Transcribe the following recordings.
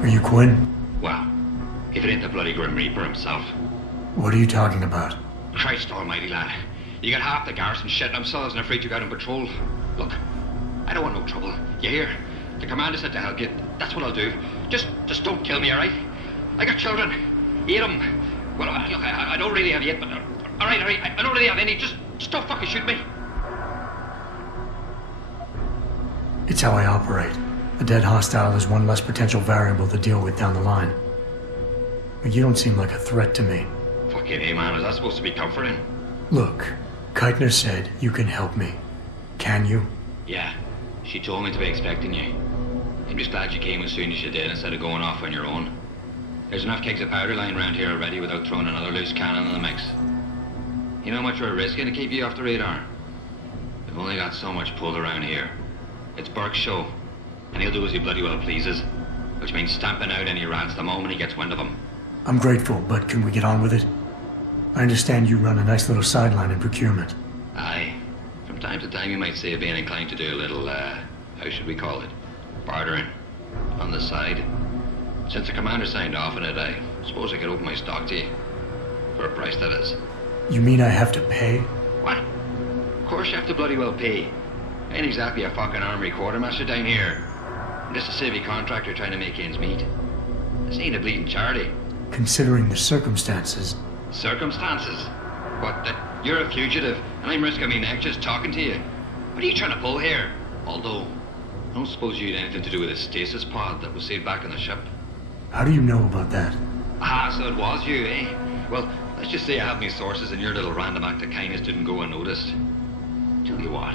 Are you Quinn? Well, if it ain't the bloody Grim Reaper himself. What are you talking about? Christ almighty, lad. You got half the garrison shitting themselves and afraid you got on patrol. Look, I don't want no trouble. You hear? The commander said to help you. That's what I'll do. Just don't kill me, alright? I got children. Eat them. Well, look, I don't really have yet, but... Alright, I don't really have any. Just don't fucking shoot me. It's how I operate. A dead hostile is one less potential variable to deal with down the line. But you don't seem like a threat to me. Fucking hey, man. Is that supposed to be comforting? Look, Keitner said you can help me. Can you? Yeah. She told me to be expecting you. I'm just glad you came as soon as you did instead of going off on your own. There's enough kegs of powder lying around here already without throwing another loose cannon in the mix. You know how much we're risking to keep you off the radar? We've only got so much pull around here. It's Burke's show, and he'll do as he bloody well pleases, which means stamping out any rats the moment he gets wind of them. I'm grateful, but can we get on with it? I understand you run a nice little sideline in procurement. Aye. From time to time you might say being inclined to do a little, how should we call it? Bartering. On the side. Since the commander signed off on it, I suppose I could open my stock to you. For a price, that is. You mean I have to pay? What? Of course you have to bloody well pay. I ain't exactly a fucking armory quartermaster down here. I'm just a civvy contractor trying to make ends meet. This ain't a bleeding charity. Considering the circumstances. Circumstances? What, that you're a fugitive and I'm risking my neck just talking to you? What are you trying to pull here? Although, I don't suppose you had anything to do with the stasis pod that was saved back on the ship. How do you know about that? Ah, so it was you, eh? Well, let's just say I have my sources and your little random act of kindness didn't go unnoticed. Tell you what,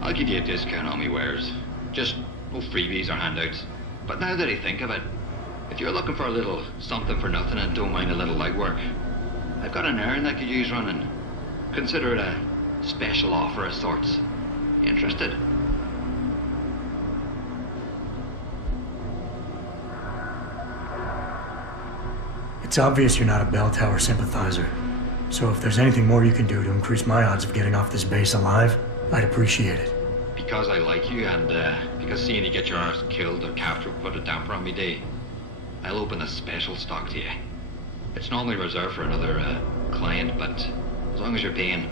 I'll give you a discount on me wares. Just no freebies or handouts. But now that I think of it, if you're looking for a little something for nothing and don't mind a little legwork, I've got an errand that could use running. Consider it a special offer of sorts. You interested? It's obvious you're not a bell tower sympathizer. So if there's anything more you can do to increase my odds of getting off this base alive, I'd appreciate it. Because I like you and because seeing you get your arse killed or captured would put a damper on me day, I'll open a special stock to you. It's normally reserved for another client, but as long as you're paying.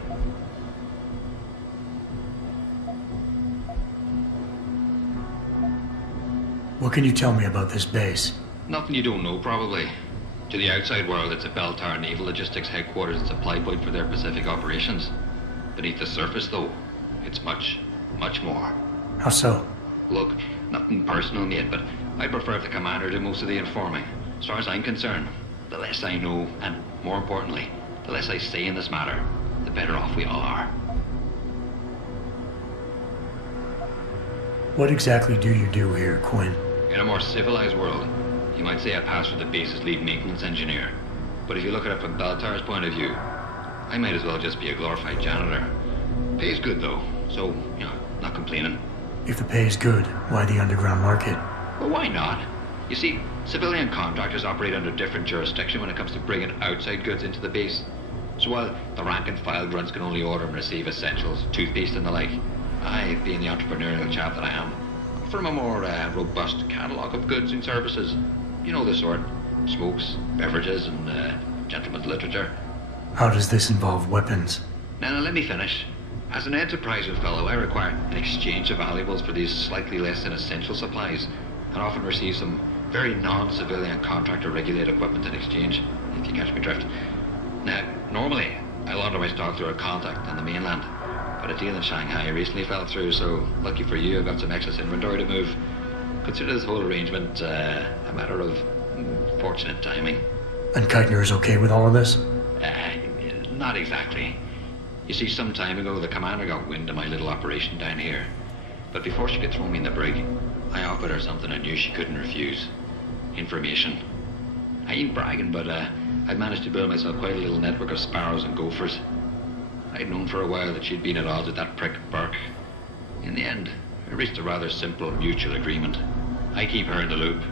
What can you tell me about this base? Nothing you don't know, probably. To the outside world, it's a Bell Tower Naval Logistics headquarters and supply point for their Pacific operations. Beneath the surface, though, it's much, much more. How so? Look, nothing personal, mate, but I prefer if the commander did most of the informing. As far as I'm concerned, the less I know, and more importantly, the less I say in this matter, the better off we all are. What exactly do you do here, Quinn? In a more civilized world, you might say I pass for the base's lead maintenance engineer. But if you look at it from Bell Tower's point of view, I might as well just be a glorified janitor. Pays good though, so, you know, not complaining. If the pay is good, why the underground market? Well, why not? You see, civilian contractors operate under different jurisdiction when it comes to bringing outside goods into the base. So while the rank and file grunts can only order and receive essentials, toothpaste and the like, I, being the entrepreneurial chap that I am, from a more robust catalogue of goods and services. You know the sort. Smokes, beverages, and gentleman's literature. How does this involve weapons? Now, let me finish. As an enterprising fellow, I require an exchange of valuables for these slightly less than essential supplies, and often receive some very non-civilian contractor-regulated equipment in exchange, if you catch me drift. Now, normally, I launder my stock through a contact on the mainland, but a deal in Shanghai recently fell through, so lucky for you, I've got some excess inventory to move. Consider this whole arrangement a matter of fortunate timing. And Keitner is okay with all of this? Not exactly. You see, some time ago, the commander got wind of my little operation down here. But before she could throw me in the brig, I offered her something I knew she couldn't refuse. Information. I ain't bragging, but I've managed to build myself quite a little network of sparrows and gophers. I'd known for a while that she'd been at odds with that prick Burke. In the end, we reached a rather simple mutual agreement. I keep her in the loop,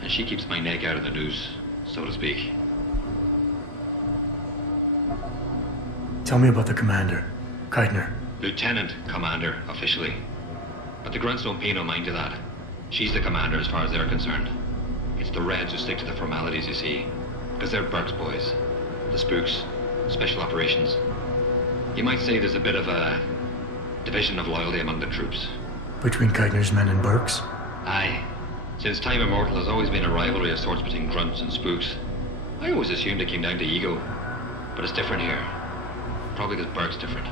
and she keeps my neck out of the noose, so to speak. Tell me about the commander, Keitner. Lieutenant Commander, officially. But the grunts don't pay no mind to that. She's the commander as far as they're concerned. It's the Reds who stick to the formalities, you see. Because they're Burke's boys. The spooks. Special operations. You might say there's a bit of a division of loyalty among the troops. Between Keitner's men and Burke's? Aye. Since time immemorial, there's always been a rivalry of sorts between grunts and spooks. I always assumed it came down to ego. But it's different here. Probably because Burke's different.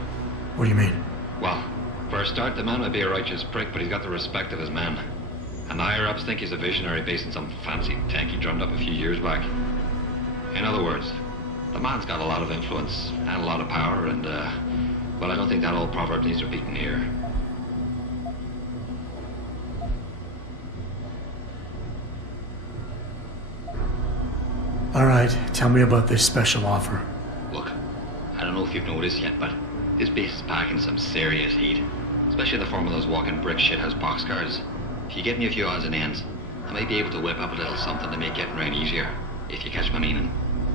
What do you mean? Well, for a start, the man might be a righteous prick, but he's got the respect of his men. And the higher-ups think he's a visionary based on some fancy tank he drummed up a few years back. In other words, the man's got a lot of influence and a lot of power, and, well, I don't think that old proverb needs repeating here. All right, tell me about this special offer. Look, I don't know if you've noticed yet, but this base is packing some serious heat. Especially in the form of those walking brick shithouse boxcars. If you get me a few odds and ends, I might be able to whip up a little something to make getting around easier, if you catch my meaning.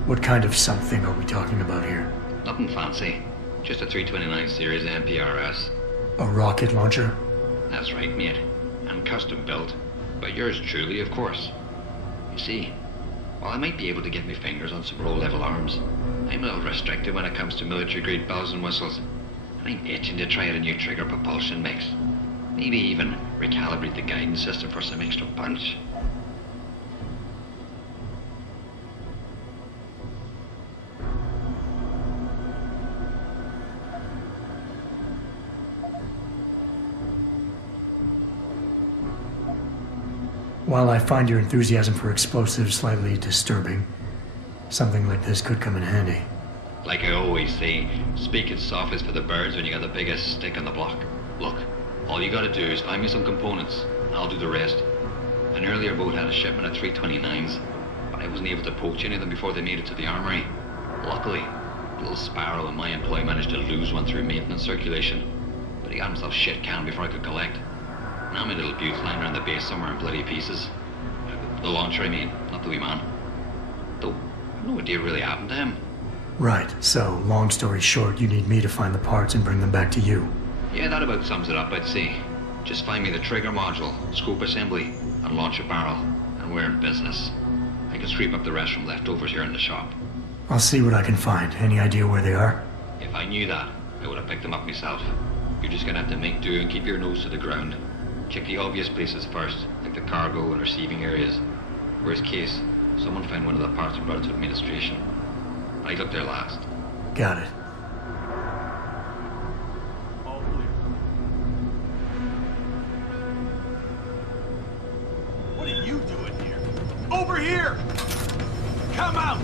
What kind of something are we talking about here? Nothing fancy. Just a 329 series MPRS. A rocket launcher? That's right, mate. And custom built. By yours truly, of course. You see, while I might be able to get my fingers on some row-level arms, I'm a little restricted when it comes to military-grade bells and whistles. And I'm itching to try out a new trigger propulsion mix. Maybe even recalibrate the guidance system for some extra punch. While I find your enthusiasm for explosives slightly disturbing, something like this could come in handy. Like I always say, speaking soft is for the birds when you got the biggest stick on the block. Look, all you gotta do is find me some components, and I'll do the rest. An earlier boat had a shipment of 329s, but I wasn't able to poach any of them before they made it to the armory. Luckily, little Sparrow in my employ managed to lose one through maintenance circulation, but he got himself shit canned before I could collect. Now my little bute's lying around the base somewhere in bloody pieces. The launcher, I mean, not the wee man. Though, I've no idea what really happened to him. Right, so, long story short, you need me to find the parts and bring them back to you. Yeah, that about sums it up, I'd say. Just find me the trigger module, scope assembly, and launch a barrel, and we're in business. I can scrape up the rest from leftovers here in the shop. I'll see what I can find. Any idea where they are? If I knew that, I would have picked them up myself. You're just gonna have to make do and keep your nose to the ground. Check the obvious places first, like the cargo and receiving areas. Worst case, someone found one of the parts and brought it to administration. I looked there last. Got it. What are you doing here? Over here! Come out!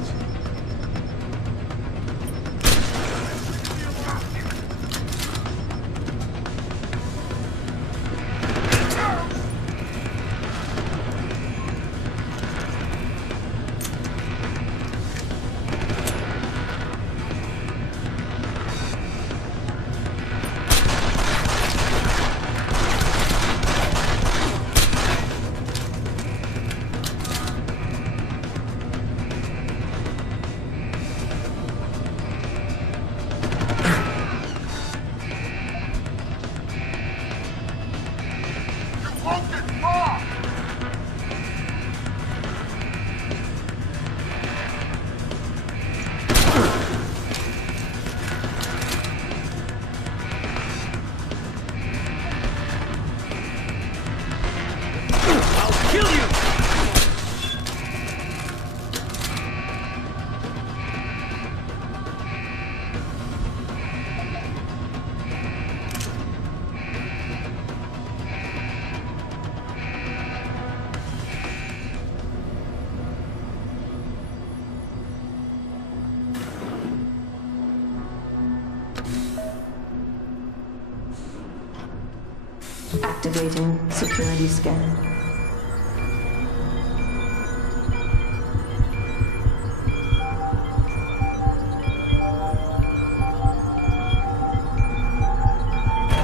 Activating security scan.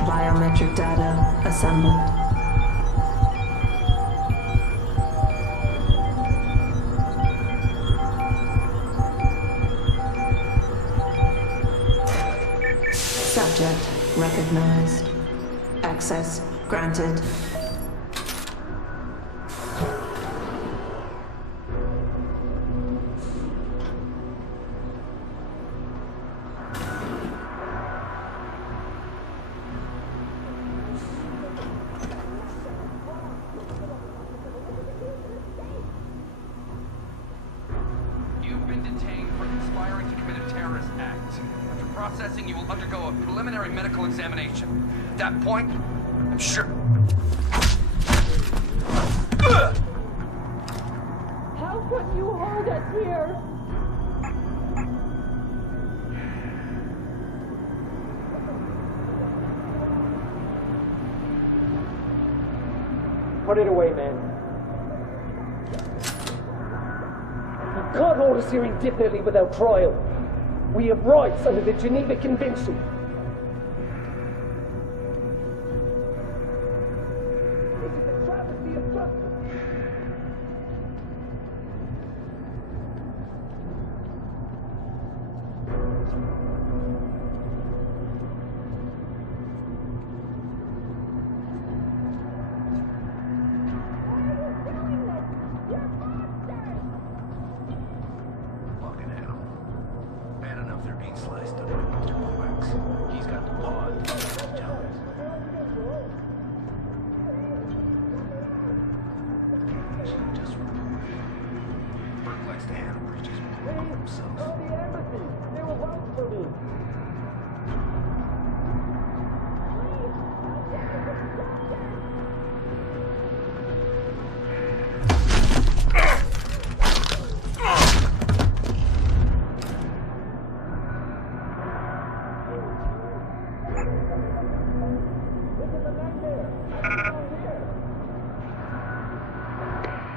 Biometric data assembled. Subject recognized. Access granted. processing, you will undergo a preliminary medical examination. At that point, I'm sure... How could you hold us here? Put it away, man. You can't hold us here indefinitely without trial. We have rights under the Geneva Convention. This is a travesty of justice. Fucking hell. Bad enough they're being sliced up by Mr. Quacks. He's got the pod. Just report. Burke likes to handle breaches with the himself. Call the embassy. They will vouch for me.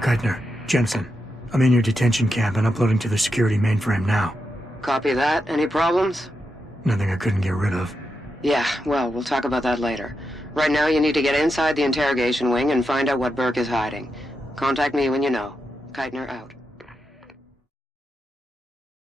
Keitner, Jensen, I'm in your detention camp and uploading to the security mainframe now. Copy that. Any problems? Nothing I couldn't get rid of. Yeah, well, we'll talk about that later. Right now, you need to get inside the interrogation wing and find out what Burke is hiding. Contact me when you know. Keitner out.